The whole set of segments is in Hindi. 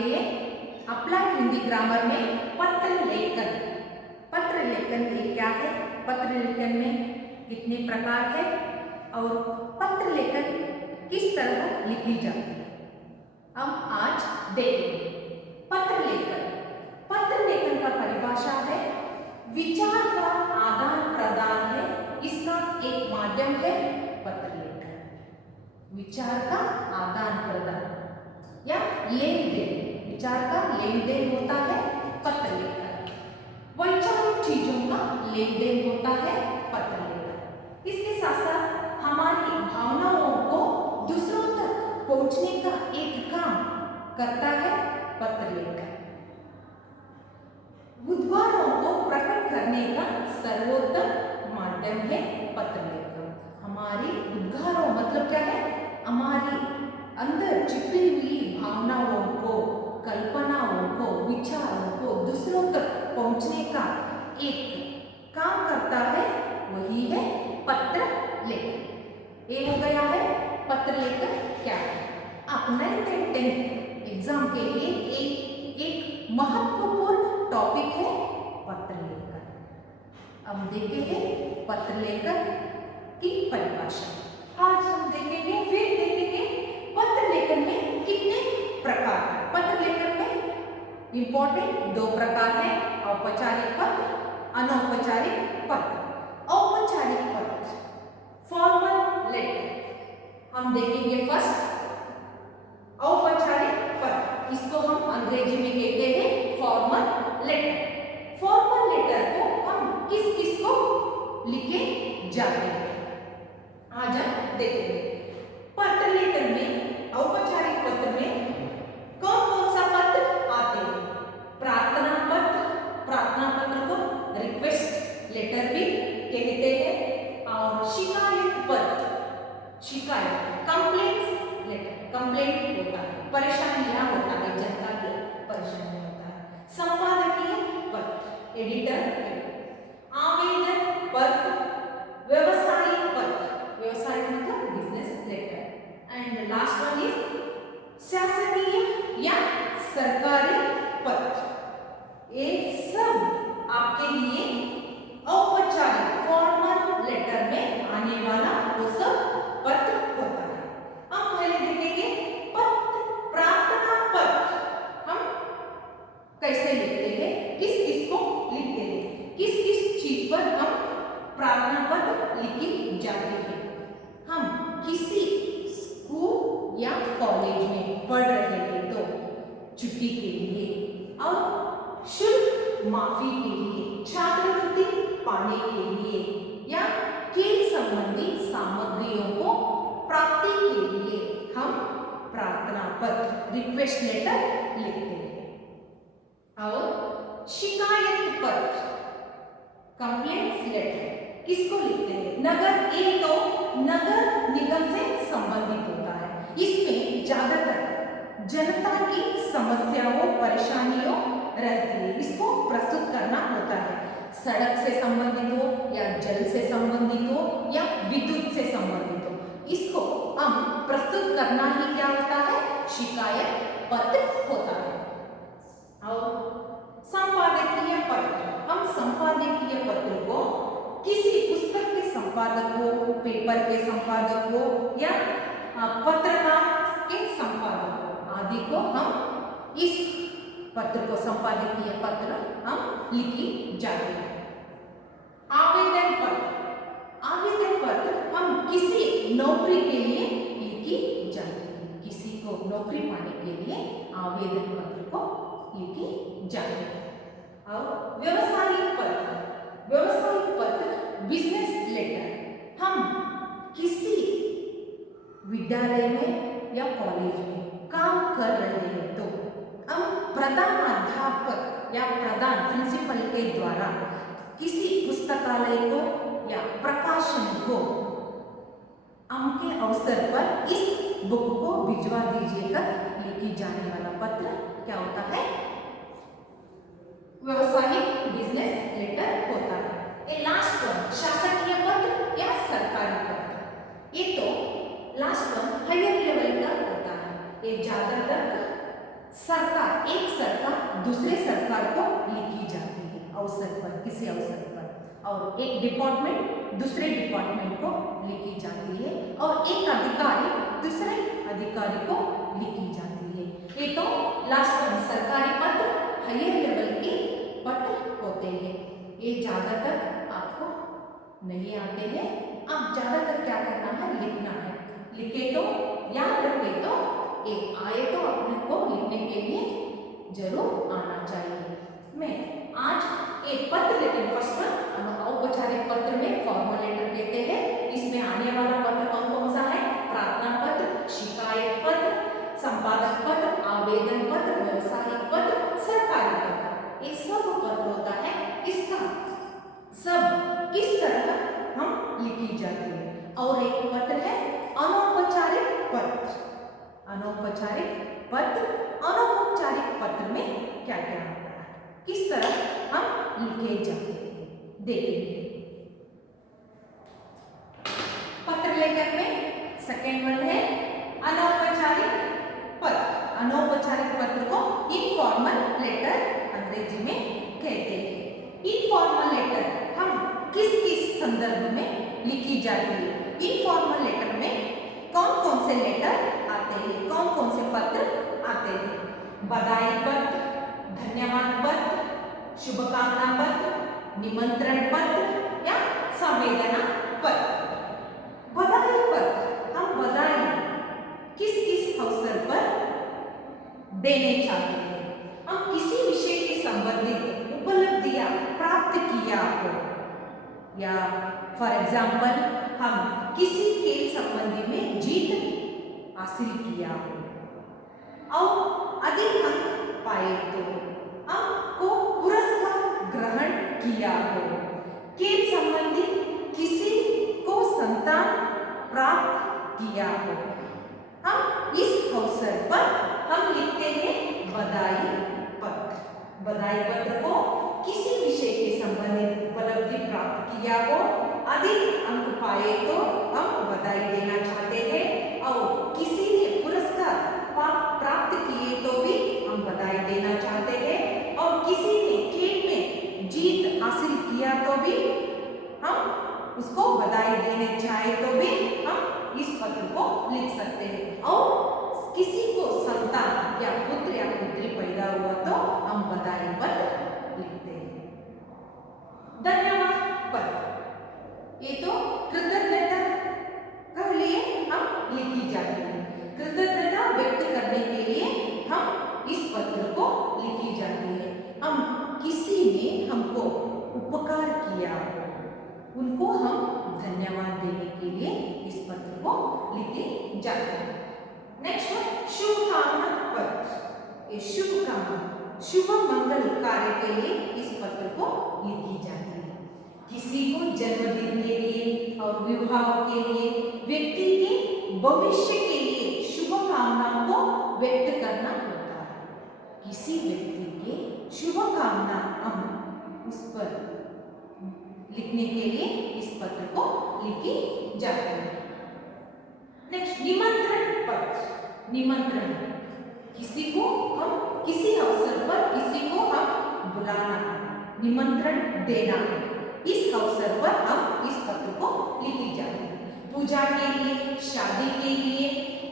लिए अप्लाइड हिंदी ग्रामर में पत्र लेखन। पत्र लेखन ये क्या है, पत्र लेखन में कितने प्रकार है और पत्र लेखन किस तरह लिखी जाती है, हम आज देखेंगे। पत्र लेखन, पत्र लेखन का परिभाषा है विचार का आदान प्रदान है, इसका एक माध्यम है पत्र लेखन। विचार का आदान प्रदान या लेन देन, विचार का लेन देन होता है पत्र लेखन। वैचारिक चीजों का लेन देन होता है पत्र लेखन। इसके साथ साथ हमारी भावनाओं को दूसरों तक पहुंचने का एक काम करता है पत्र लेखन। उद्गारों को प्रकट करने का सर्वोत्तम माध्यम है पत्र लेखन। हमारी उद्गारों मतलब क्या है, हमारी अंदर छिपी हुई भावनाओं को, कल्पनाओं को, विचारों को दूसरों तक पहुंचने का एक काम करता है, वही है पत्र लेखन। ये हो गया है पत्र लेखन क्या है। आप 9th and 10th एग्जाम के लिए एक महत्वपूर्ण टॉपिक है पत्र लेखन। अब देखेंगे पत्र लेखन की परिभाषा। आज हम देखेंगे, फिर देखेंगे पत्र लेखन में कितने प्रकार हैं। पत्र लेखन में इंपॉर्टेंट 2 प्रकार है, औपचारिक पत्र, अनौपचारिक पत्र। औपचारिक पत्र, फॉर्मल लेटर, हम देखेंगे फर्स्ट औपचारिक पत्र। इसको हम अंग्रेजी में कहते हैं फॉर्मल लेटर। फॉर्मल लेटर को हम किस किस को लिखे जाते हैं, आज हम देखेंगे। पत्र लेटर में, औपचारिक पत्र में कौन कौन सा पत्र आते हैं। प्रार्थना पत्र, प्रार्थना पत्र को रिक्वेस्ट लेटर भी कहते हैं, और शिकायत पत्र, शिकायत कंप्लेंट्स लेटर, कंप्लेंट होता है, परेशानियां होता है, जनता की परेशानी होता है। संपादकीय पत्र, एडिटर, आवेदन पत्र, व्यवसायिक पत्र, व्यवसाय मतलब business letter, and last one is शासकीय या सरकारी पत्र। ये सब आपके लिए औपचारिक फॉर्मल लेटर में आने वाला वो सब पत्र होता है। हम पहले देखेंगे पत्र, प्रार्थना पत्र हम कैसे लिखते हैं, किस किस को लिखते हैं, किस किस चीज पर हम प्रार्थना पत्र लिखी जाती है। हम किसी स्कूल या कॉलेज में पढ़ रहे हैं तो छुट्टी के लिए, और शुल्क माफी के लिए, छात्रवृत्ति पाने के लिए, या खेल संबंधी सामग्रियों को प्राप्ति के लिए हम प्रार्थना पत्र, रिक्वेस्ट लेटर लिखते हैं। और शिकायत पत्र, कंप्लेंट्स लेटर किसको लिखते हैं, नगर, ये तो नगर निगम से संबंधित होता है। इसमें ज्यादातर जनता की समस्याओं, परेशानियों रहती है, इसको प्रस्तुत करना होता है। सड़क से संबंधित हो या जल से संबंधित हो या विद्युत से संबंधित हो, इसको हम प्रस्तुत करना ही क्या होता है, शिकायत पत्र होता है। और संपादकीय पत्र, हम संपादकीय पत्र को किसी पुस्तक के संपादक को, पेपर के संपादक को, या पत्रकार के संपादक आदि को हम इस पत्र को, संपादकीय पत्र हम लिखी जाती है। आवेदन पत्र, आवेदन पत्र हम किसी नौकरी के लिए लिखी जाती है, किसी को नौकरी पाने के लिए आवेदन पत्र को लिखी जाती है। और व्यवसायिक पत्र, व्यवसायिक पत्र बिजनेस लेटर, हम किसी विद्यालय में या कॉलेज में काम कर रहे हैं तो हम प्रधानाध्यापक या प्रधान प्रिंसिपल के द्वारा किसी पुस्तकालय को या प्रकाशन को आम के अवसर पर इस बुक को भिजवा दीजिएगा, लिखी जाने वाला पत्र क्या होता है, व्यवसायिक बिजनेस लेटर होता है। ये लास्ट वन शासकीय पत्र या सरकारी पत्र, ये तो लास्ट वन हायर लेवल का होता है। ये ज्यादातर सरकार दूसरे सरकार को लिखी जाती है अवसर पर, किसी अवसर पर। और एक डिपार्टमेंट दूसरे डिपार्टमेंट को लिखी जाती है और एक अधिकारी दूसरे अधिकारी को लिखी जाती है। ये तो लास्ट में सरकारी पत्र हायर लेवल के पत्र होते हैं। ये ज़्यादातर आपको नहीं आते हैं। आप ज़्यादातर क्या करना है, लिखना है। लिखे तो याद रखे तो ये आए तो अपने को लिखने के लिए जरूर आना चाहिए। मैं आज एक पत्र लेते हैं। फर्स्ट वन औपचारिक पत्र में फॉर्मल लेटर कहते हैं। इसमें आने वाला पत्र कौन कौन सा है? प्रार्थना पत्र, शिकायत पत्र, संपादक पत्र, आवेदन पत्र, व्यवसायिक पत्र, सरकारी पत्र। ये सब पत्र होता है। इसका सब किस तरह हम लिखी जाती है। और एक पत्र है अनौपचारिक पत्र। अनौपचारिक पत्र, अनौपचारिक पत्र में क्या क्या होता है, किस तरह हम लिखे जाते हैं, देखेंगे। पत्र लेखन में सेकेंड वन है अनौपचारिक पत्र। अनौपचारिक पत्र को इनफॉर्मल लेटर अंग्रेजी में कहते हैं। इनफॉर्मल लेटर हम किस किस संदर्भ में लिखी जाती है? इनफॉर्मल लेटर में कौन कौन से लेटर आते हैं, कौन कौन से पत्र आते हैं? बधाई पत्र, धन्यवाद पत्र, शुभकामना पत्र, निमंत्रण पत्र या संवेदना पत्र। बधाई पत्र हम बधाई किस किस अवसर पर देने चाहते हैं? हम किसी विषय के संबंधित उपलब्धियां प्राप्त किया हो, या फॉर एग्जाम्पल हम किसी खेल संबंधी में जीत हासिल किया हो और अधिक अंक पाए तो आपको पुरस्कार ग्रहण किया हो, खेल संबंधी किसी को संतान प्राप्त किया हो, हम इस अवसर पर हम लिखते हैं बधाई पत्र। बधाई पत्र को किसी विषय के संबंधित उपलब्धि प्राप्त किया हो, अधिक अंक पाए तो हम बधाई देना चाहते हैं, और किसी ने पुरस्कार प्राप्त किए तो भी हम बधाई देना चाहते हैं, और किसी ने खेल में जीत हासिल किया तो भी हम उसको बधाई देने चाहे तो भी हम इस पत्र को लिख सकते हैं। और किसी को संतान या पुत्र या पुत्री पैदा हुआ तो हम बधाई पत्र लिखते हैं। धन्यवाद पत्र ये तो कृतज्ञता के लिए हम लिखी जाती है। कृतज्ञता व्यक्त करने के लिए हम इस पत्र को लिखी जाती है। हम किसी ने हमको उपकार किया हो, उनको हम धन्यवाद देने के लिए इस पत्र को लिखे जाते हैं। नेक्स्ट शुभकामना पत्र। ये शुभकामना शुभ मंगल कार्य के लिए इस पत्र को लिखी जाती है। किसी को जन्मदिन के लिए और विवाह के लिए, व्यक्ति के भविष्य के लिए शुभकामनाओं को व्यक्त करना होता है। किसी व्यक्ति के शुभकामना हम उस पर लिखने के लिए इस पत्र को लिखी जाती है। नेक्स्ट निमंत्रण पत्र। निमंत्रण किसी को हम किसी अवसर पर किसी को हम बुलाना, निमंत्रण देना, इस अवसर पर हम इस पत्र को लिखी जाती है। पूजा के लिए, शादी के लिए,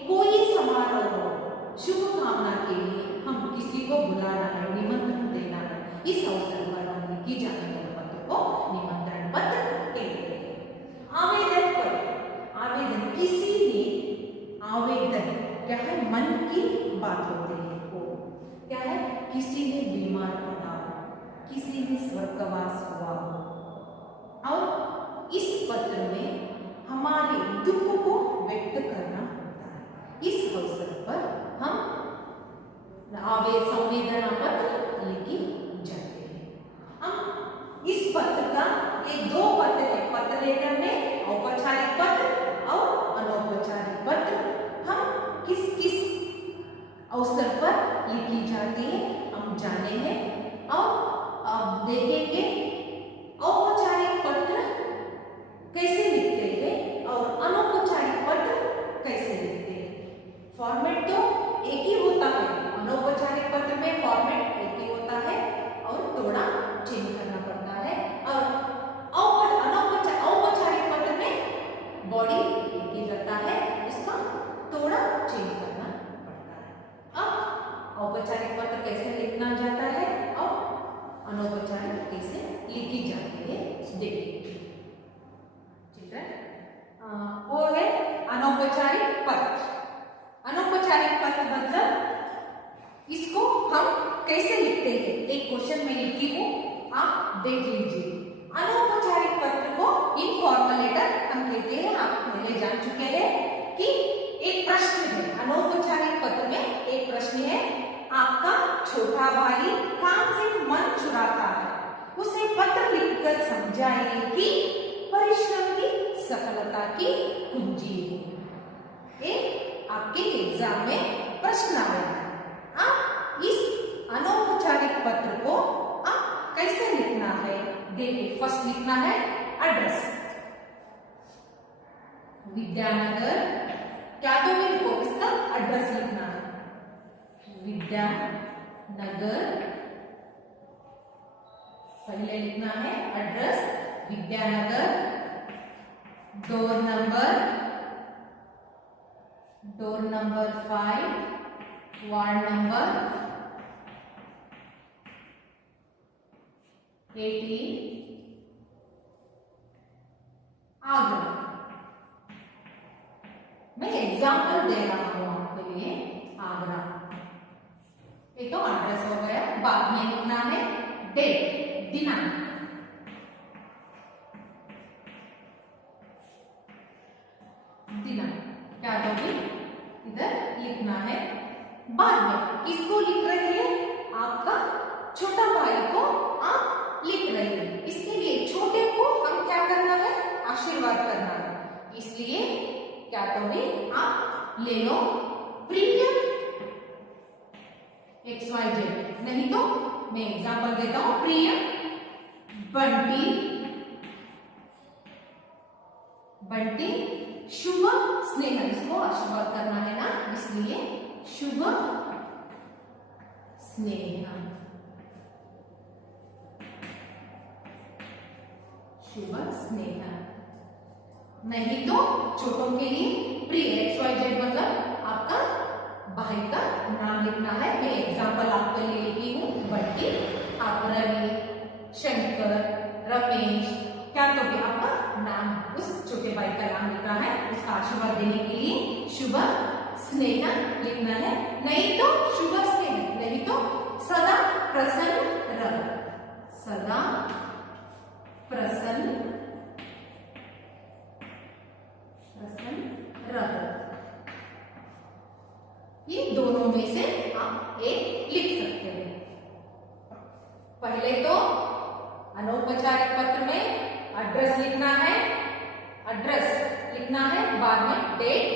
कोई समारोह हो, शुभकामना के लिए हम किसी को बुलाना है, निमंत्रण देना है, इस अवसर पर हम लिखी जाने वाले पत्र को निमंत्रण पत्र कहते हैं। आवेदन पत्र। आवेदन किसी ने आवेदन क्या है, मन की बात होती है वो क्या है, किसी ने बीमार पड़ा हो, किसी ने स्वर्गवास हुआ हो, और इस पत्र में हमारे दुख को व्यक्त करना होता है। इस अवसर पर हम संवेदना पत्र लिखी जाते हैं। हम इस पत्र का ये दो पत्र है, पत्र लेखन में औपचारिक पत्र और अनौपचारिक पत्र, हम किस किस अवसर पर लिखी जाती है हम जानेंगे। और अब देखेंगे औपचारिक पत्र कैसे लिखते हैं और अनौपचारिक पत्र कैसे लिखते हैं। फॉर्मेट तो एक ही होता है, अनौपचारिक पत्र में फॉर्मेट एक ही होता अनौपचारिक कैसे लिखी जाती है देखिए। ठीक है, वो है अनौपचारिक पत्र। अनौपचारिक पत्र मतलब इसको हम कैसे लिखते हैं, एक क्वेश्चन में लिखी हूं, आप देख लीजिए। अनौपचारिक पत्र को इनफॉर्मल लेटर हम कहते हैं। आप पहले जान चुके हैं कि एक प्रश्न है, अनौपचारिक पत्र में एक प्रश्न है, आपका छोटा भाई काम से मन चुराता है, उसे पत्र लिखकर समझाइए कि परिश्रम की सफलता की कुंजी है। एक आपके एग्जाम में प्रश्न आया, आप इस अनौपचारिक पत्र को आप कैसे लिखना है देखिए। फर्स्ट लिखना है एड्रेस, विद्यानगर, क्या तो मेरे को इसका एड्रेस लिखना है, विद्यानगर पहले लिखना है address, Vidyanagar, door number 5, ward number 18, Agra. मैं एग्जाम्पल दे रहा हूं आपके लिए, आगरा। ये तो एड्रेस हो गया। बाद में लिखना है डेट, दिनांक, क्या होगी इधर लिखना है। बाद में किसको लिख रहे हैं, आपका छोटा भाई को आप लिख रहे हैं, इसके लिए छोटे को हम क्या करना है, आशीर्वाद करना है। इसलिए क्या करोगे, आप ले लो प्रिय XYZ, नहीं तो मैं एग्जांपल देता हूं, प्रिय बंटी शुभ स्नेह, इसको आशीर्वाद करना है ना, इसलिए शुभ स्नेह, शुभ स्नेह। नहीं तो छोटों के लिए प्रिय XYZ मतलब आपका भाई का नाम लिखना है। मैं एग्जांपल आपके लिए लिखी हूं, बंटी, आप रवि, शंकर, रमेश, क्या तो भी आपका नाम, उस छोटे भाई का नाम लिखना है, उसका आशीर्वाद देने के लिए शुभ स्नेह लिखना है। नहीं तो शुभ स्नेह, नहीं तो सदा प्रसन्न रह, सदा प्रसन्न रह। ये दोनों में से आप एक लिख सकते हैं। पहले तो अनौपचारिक पत्र में एड्रेस लिखना है, बाद में डेट,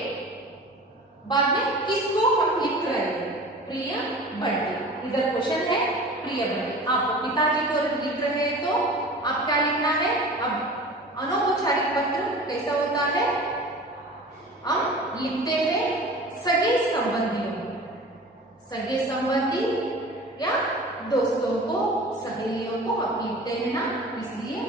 बाद में किसको हम लिख रहे हैं, प्रिय बंटी। इधर क्वेश्चन है प्रिय बंटी, आप पिताजी को लिख रहे हैं तो आप क्या लिखना है। अब अनौपचारिक पत्र कैसा होता है, हम लिखते हैं सगे संबंधी या दोस्तों को, सहेलियों को आप लिखते हैं ना, इसलिए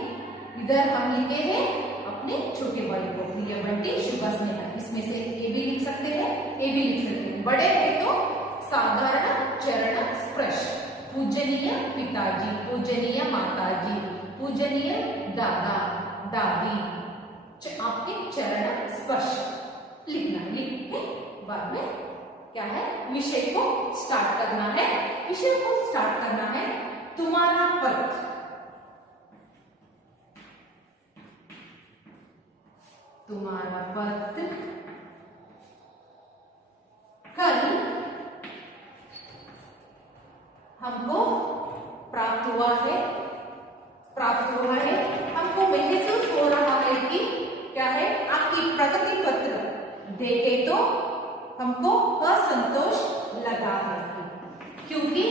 इधर हम लिखते हैं अपने छोटे भाई को, प्रिय बंटी शुभ स्नेह। इसमें से ए भी लिख सकते हैं, ए भी लिख सकते हैं। बड़े हैं तो साधारण चरण स्पर्श, पूजनीय पिताजी, पूजनीय माताजी, पूजनीय दादा दादी, आपके चरण स्पर्श लिखना। लिख के बाद में क्या है, विषय को स्टार्ट करना है। विषय को स्टार्ट करना है, तुम्हारा पत्र, तुम्हारा पत्र कल हमको प्राप्त हुआ है, हमको महसूस हो रहा है कि क्या है, आपकी प्रगति पत्र देखे तो हमको असंतोष लगा है, क्योंकि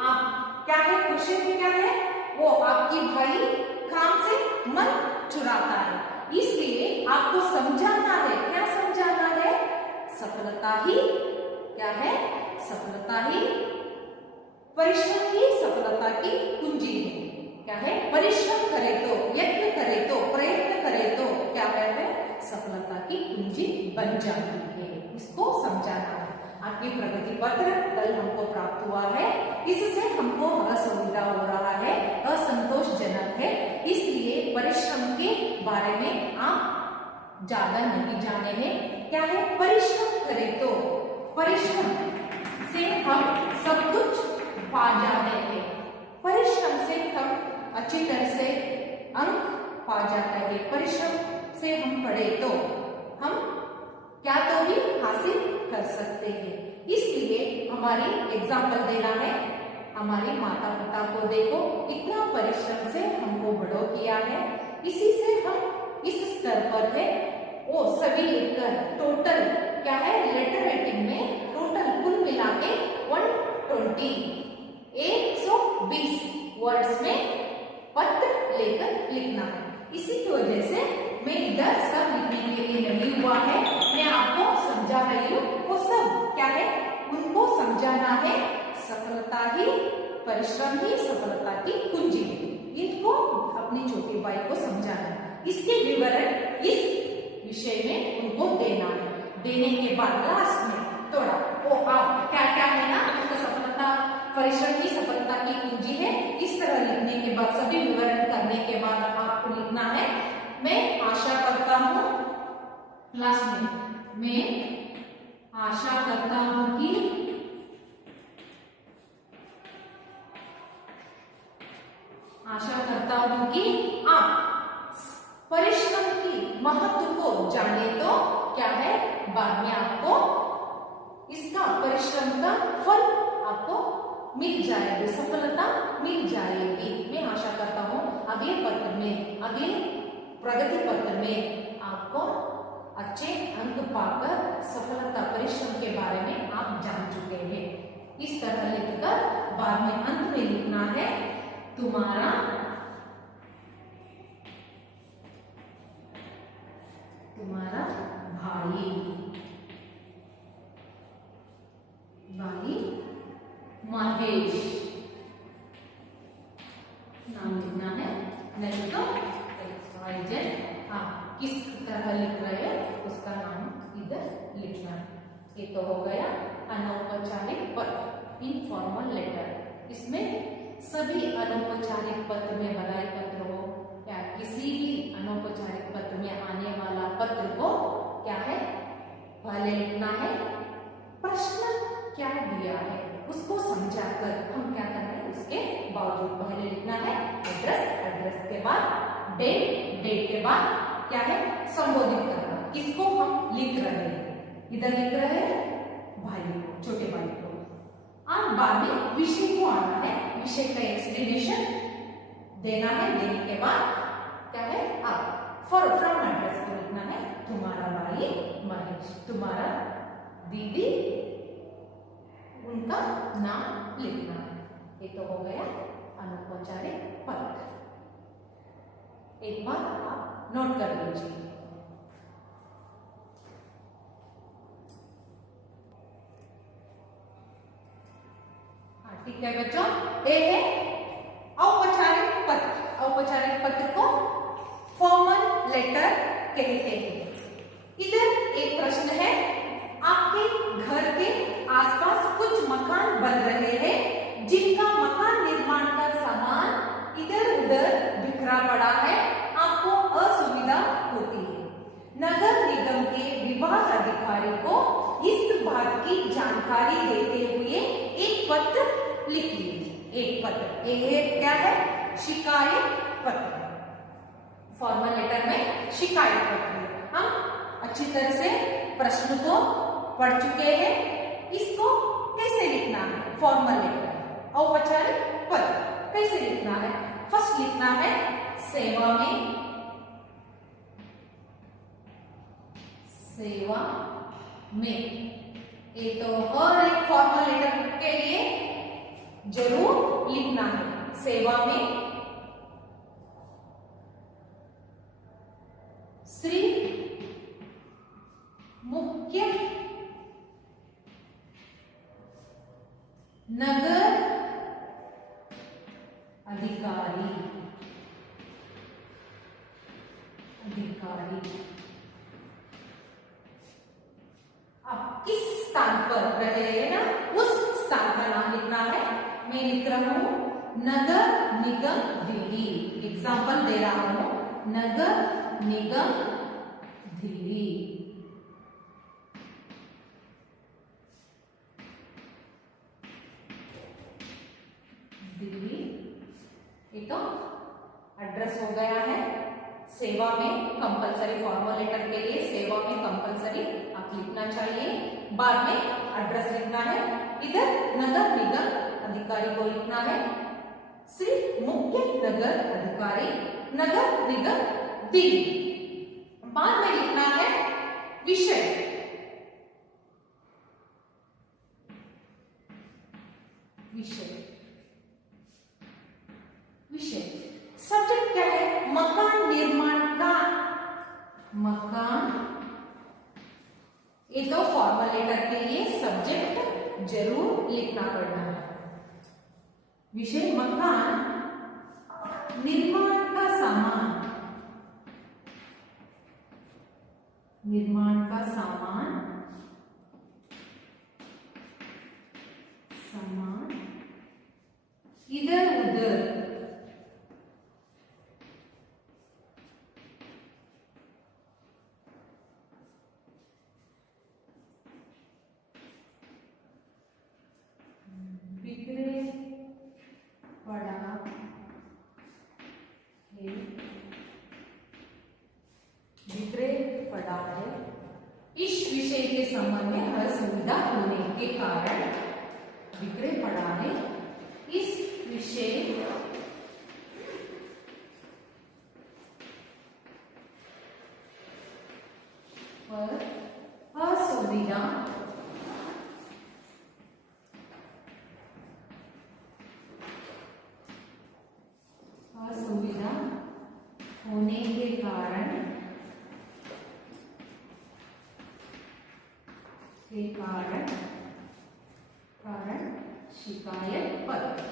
आप क्या है, क्वेश्चन में क्या है, वो आपकी भाई काम से मन चुराता है, इसलिए आपको समझाना है। क्या समझाना है, सफलता ही क्या है, सफलता ही, परिश्रम ही सफलता की कुंजी है। क्या है, परिश्रम करे तो, यत्न करे तो, प्रयत्न करे तो क्या है, सफलता की कुंजी बन जाती है। इसको समझाना है। आपकी प्रगति पत्र कल हमको प्राप्त हुआ है, इससे हमको असुविधा हो रहा है, असंतोषजनक है, इसलिए परिश्रम के बारे में आप ज्यादा नहीं जाने हैं। क्या है? परिश्रम करें तो परिश्रम से हम सब कुछ पा जाते हैं, परिश्रम से हम अच्छी तरह से अंक पा जाता है, परिश्रम से हम पढ़े तो हम क्या तो भी हासिल कर सकते हैं। इसलिए हमारी एग्जाम्पल देना है, हमारी माता पिता को देखो कितना परिश्रम से हमको बड़ो किया है, इसी से हम इस स्तर पर है। वो सभी लेकर टोटल क्या है? लेटर राइटिंग में टोटल कुल मिला के 120 वर्ड्स में पत्र लेकर लिखना है। इसी की वजह से मैं इधर सब लिखने के लिए लगी हुआ है, मैं आपको समझा रही हूँ। वो सब क्या है? उनको समझाना है, सफलता ही, परिश्रम ही सफलता की कुंजी है, इनको अपनी छोटी भाई को समझाना है, इसके विवरण इस विषय में उनको देना है। देने के बाद लास्ट में थोड़ा वो आप क्या क्या है ना, उसका सफलता, परिश्रम ही सफलता की कुंजी है, इस तरह लिखने के बाद सभी विवरण करने के बाद आपको लिखना है। मैं आशा करता हूँ क्लास में, मैं आशा करता हूँ कि आप परिश्रम की महत्व को जाने तो क्या है, बाद में आपको इसका परिश्रम का फल आपको मिल जाएगी, सफलता मिल जाएगी। मैं आशा करता हूँ अगले पत्र में, अगले प्रगति पत्र में आपको अच्छे अंक पाकर सफलता, परिश्रम के बारे में आप जान चुके हैं। इस तरह लिखकर बाद में अंत में लिखना है, तुम्हारा भाई महेश नाम लिखना है, नहीं तो XYZ आप किस तरह लिख रहे हैं उसका नाम इधर लिखना है। ये तो हो गया अनौपचारिक पत्र, इनफॉर्मल लेटर। इसमें सभी अनौपचारिक पत्र में बधाई पत्र हो या किसी भी अनौपचारिक पत्र में आने वाला पत्र को क्या है, पहले लिखना है प्रश्न क्या दिया है उसको समझाकर हम क्या करना है, उसके बावजूद पहले लिखना है एड्रेस, एड्रेस के बाद डेट, डेट के बाद क्या है, संबोधित करना, किसको हम लिख रहे हैं, इधर लिख रहे हैं भाई को, छोटे भाई को। अब बाद में विषय को आना है, विषय का एक्सप्लेनेशन देना है, देने के बाद क्या है, आप फ्रॉम एड्रेस को लिखना है तुम्हारा भाई महेश, तुम्हारा दीदी, उनका नाम लिखना है। ये तो हो गया अनौपचारिक पत्र। एक बार आप नोट कर लीजिए। ठीक है बच्चों, ये है औपचारिक पत्र। औपचारिक पत्र को फॉर्मल लेटर कहते हैं। इधर एक प्रश्न है, आपके घर के आसपास कुछ मकान बन रहे हैं जिनका मकान निर्माण का सामान इधर उधर बिखरा पड़ा है, आपको असुविधा होती है। नगर निगम के विभाग अधिकारी को इस बात की जानकारी देते हुए एक पत्र लिखिए। एक पत्र, एक क्या है, शिकायत पत्र। फॉर्मल लेटर में शिकायत पत्र। हम अच्छी तरह से प्रश्न को पढ़ चुके हैं, इसको कैसे लिखना है, फॉर्मल लेटर, औपचारिक पत्र कैसे लिखना है। फर्स्ट लिखना है सेवा में, सेवा में। ये तो हर एक फॉर्मल लेटर के लिए जरूर लिखना है, सेवा में। श्री मुख्य नगर अधिकारी, आप किस स्थान पर रहे ना, उस स्थान का नाम लिखना है। मैं लिख रहा हूं नगर निगम दिल्ली। एग्जाम्पल दे रहा हूं, नगर निगम दिल्ली। दिल्ली ये तो एड्रेस हो गया है। सेवा में कंपलसरी, फॉर्मल लेटर के लिए सेवा में कंपलसरी आप लिखना चाहिए। बाद में एड्रेस लिखना है। इधर नगर निगम अधिकारी को लिखना है श्री मुख्य नगर अधिकारी नगर निगम दिल्ली। बाद में लिखना है विषय। विषय विषय सब्जेक्ट क्या है? मकान निर्माण का। मकान, ये तो फॉर्मल लेटर के लिए सब्जेक्ट जरूर लिखना पड़ना है। विषय मकान निर्माण का सामान। निर्माण का सामान, सामान इधर उधर। बिखरे पड़ा है। बिखरे पड़ा है। इस विषय के संबंध में हर सुविधा होने के कारण बिखरे पड़ा है। इस विषय पर असुविधा होने के कारण शिकायत पत्र।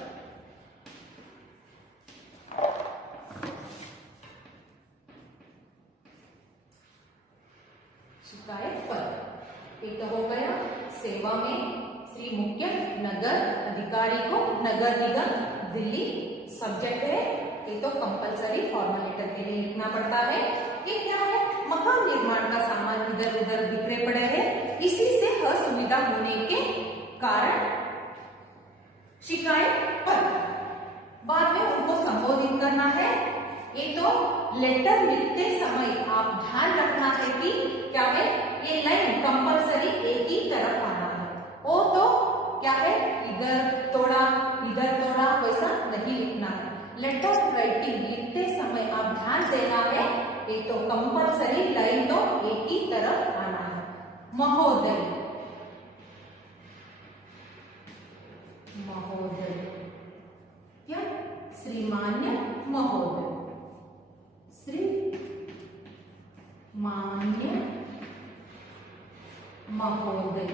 शिकायत पत्र एक तो हो गया। सेवा में श्री मुख्य नगर अधिकारी को नगर निगम दिल्ली सब्जेक्ट है। ये तो कंपलसरी फॉर्मल लेटर के लिए लिखना पड़ता है। ये क्या है? मकान निर्माण का सामान इधर उधर बिखरे पड़े हैं, इसी से असुविधा होने के कारण शिकायत पत्र। बाद में उनको संबोधित करना है। ये तो लेटर लिखते समय आप ध्यान रखना है कि क्या है, ये लाइन कंपलसरी एक ही तरफ आना है। वो तो क्या है, इधर तोड़ा वैसा नहीं लिखना है। लेटर राइटिंग लिखते समय आप ध्यान देना है, ये तो कंपलसरी लाइन तो एक ही तरफ आना है। महोदय, महोदय क्या? श्रीमान्य महोदय। श्रीमान्य महोदय।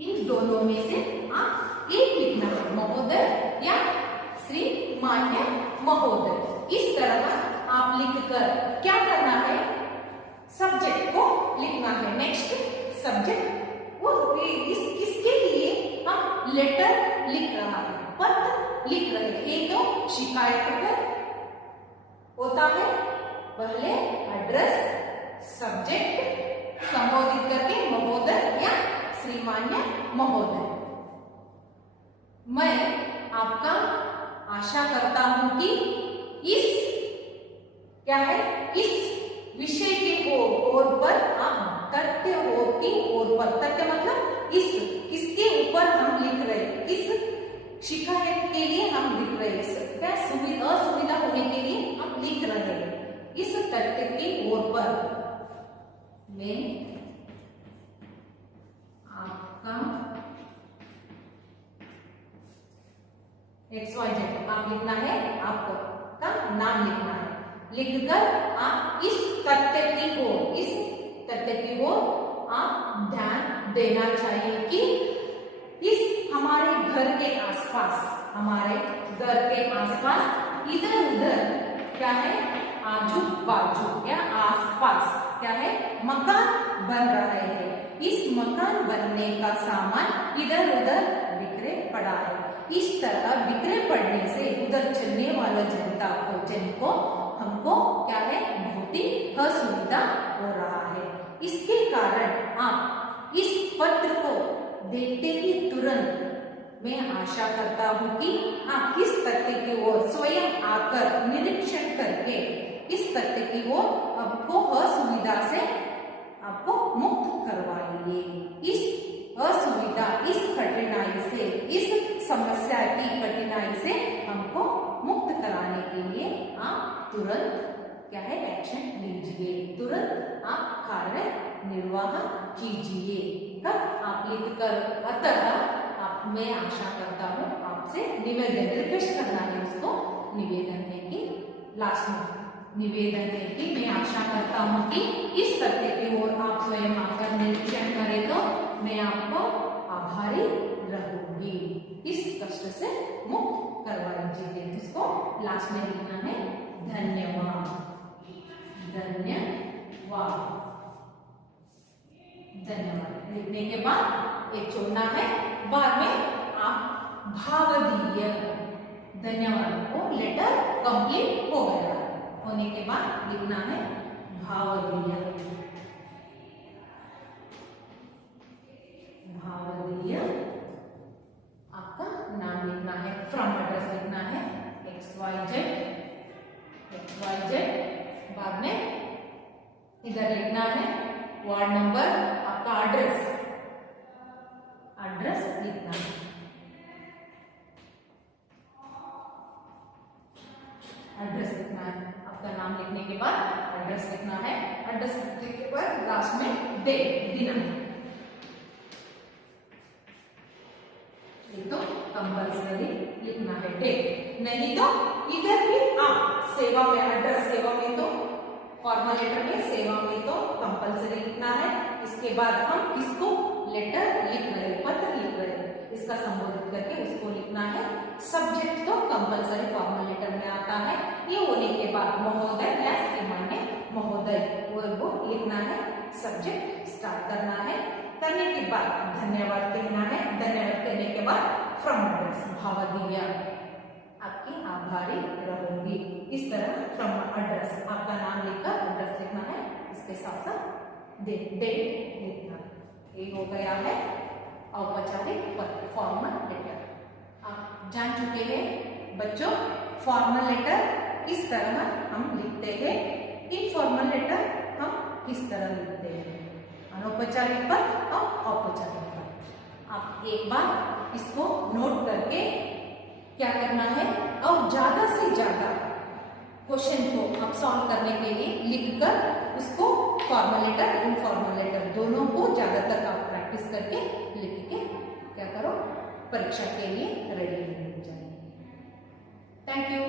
इन दोनों में से आप एक लिखना है, महोदय या श्रीमान्य महोदय। इस तरह आप लिखकर क्या करना है, सब्जेक्ट को लिखना है। नेक्स्ट सब्जेक्ट, वो किसके लिए हम लेटर लिख रहा है, पत्र लिख रहे हैं। ये तो शिकायत पत्र होता है। पहले एड्रेस, सब्जेक्ट संबोधित करके महोदय या श्रीमान्य महोदय। मैं आपका आशा करता हूं कि इस क्या है, इस विषय के ओर पर आप तथ्य हो की ओर पर, तथ्य मतलब इस किसके ऊपर हम लिख रहे, किस शिकायत के लिए हम लिख रहे हैं, क्या असुविधा होने के लिए हम लिख रहे हैं, इस तथ्य की ओर पर मैं आपका XYZ आप लिखना है, आपका नाम लिखना है। लिखकर आप इस तथ्य की ओर आप ध्यान देना चाहिए कि इस हमारे घर के आसपास इधर उधर क्या है, आजू बाजू या आसपास क्या है, मकान बन रहे हैं। इस मकान बनने का सामान इधर उधर बिखरे पड़ा है। इस तरह बिखरे पड़ने से उधर चलने वाला जन को हमको क्या है, बहुत ही असुविधा हो रहा है। इसके कारण आप इस पत्र को देखते ही तुरंत मैं आशा करता हूँ कि आप इस तथ्य की ओर स्वयं आकर निरीक्षण करके इस तथ्य की ओर आपको असुविधा से आपको मुक्त करवाएंगे। इस असुविधा, इस कठिनाई से, इस समस्या की कठिनाई से हमको मुक्त कराने के लिए आप तुरंत क्या है, एक्शन लीजिए, तुरंत आप कार्य निर्वाह कीजिए। तब आप लिखकर अतः आप, मैं आशा करता हूँ आपसे निवेदन, रिक्वेस्ट करना है उसको, निवेदन है कि लास्ट में निवेदन है कि मैं आशा करता हूँ कि इस तथ्य की ओर आप स्वयं आकर निरीक्षण करें तो मैं आपको आभारी रहूंगी। इस कष्ट से मुक्त करवाइए। उसको लास्ट में लिखना है धन्यवाद, धन्यवाद, धन्यवाद। लिखने के बाद एक छोड़ना है, बाद में आप भावदीय धन्यवाद को लेटर कंप्लीट हो गया होने के बाद लिखना है भावदीय, भावदीय। आपका नाम लिखना है, फ्रॉम एड्रेस लिखना है XYZ, बाद में इधर लिखना है वार्ड नंबर, आपका एड्रेस लिखना है, एड्रेस लिखना है। आपका नाम लिखने के बाद एड्रेस लिखना है, एड्रेस लिखने के बाद लास्ट में डेट, दिनांक। तो कंपल्सरी लिखना है डेट, नहीं तो इधर भी आप सेवा में, एड्रेस सेवा में तो फॉर्मल लेटर में, सेवा में तो कंपल्सरी लिखना है। इसके बाद हम किसको लेटर लिख रहे, पत्र लिख रहे, इसका संबोधित करके उसको लिखना है। सब्जेक्ट तो कंपल्सरी फॉर्मल लेटर में आता है। ये होने के बाद महोदय या श्रीमान्य महोदय वो लिखना है, सब्जेक्ट स्टार्ट करना है। करने के बाद धन्यवाद कहना है, धन्यवाद कहने के बाद फ्रॉम एड्रेस भावदीय, आपकी आभारी रहूंगी। इस तरह फ्रॉम एड्रेस आपका नाम लिखकर एड्रेस लिखना है, इसके साथ साथ डेट लिखना है। ये हो गया है औपचारिक पत्र, फॉर्मल लेटर। आप जान चुके हैं बच्चों फॉर्मल लेटर किस तरह हम लिखते हैं, इनफॉर्मल लेटर हम किस तरह लिखते हैं, अनौपचारिक पत्र और औपचारिक पत्र। आप एक बार इसको नोट करके क्या करना है, और ज्यादा से ज्यादा क्वेश्चन को आप सॉल्व करने के लिए लिखकर उसको फॉर्मल लेटर, इनफॉर्मल लेटर दोनों को ज्यादातर आप प्रैक्टिस करके लिख के क्या करो, परीक्षा के लिए रेडी हो जाए। Thank you.